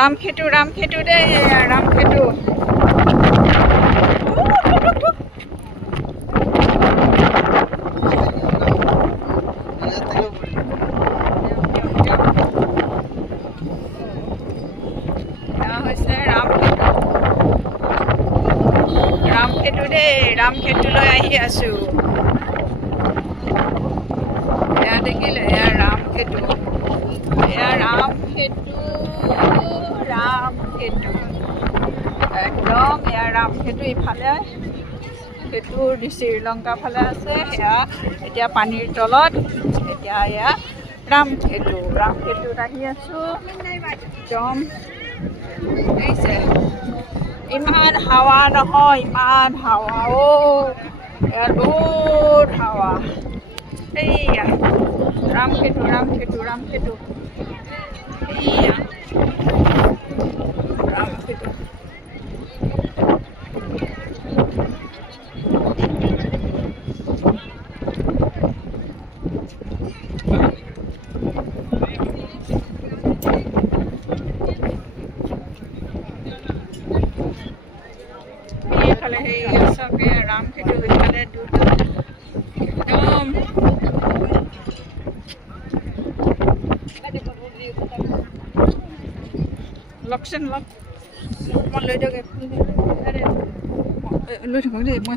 ৰামখেতু দেই, ৰামখেতু। হৈছে ৰামখেতু দেই, ৰামখেতুলৈ আহি আছো। এয়া দেখিলে, এয়া ৰামখেতু, ৰামখেতু একদম। এয়া ৰামখেতু ইফালে, সেইটো শ্ৰীলংকাৰ ফালে আছে। সেয়া এতিয়া পানীৰ তলত। এতিয়া এয়া ৰামখেতুত আহি আছো একদম। দেখিছে ইমান হাৱা নহয়, ইমান হাৱা এয়া বহুত হাৱা। এইয়া ৰামখেতু এইয়া ৰামখেতু। এইফালে সেই চবে ৰামখেতু, সেইফালে দুটা একদম। লওকচোন লওক, মই লৈ দিয়ক, লৈ থাকক দেই, মই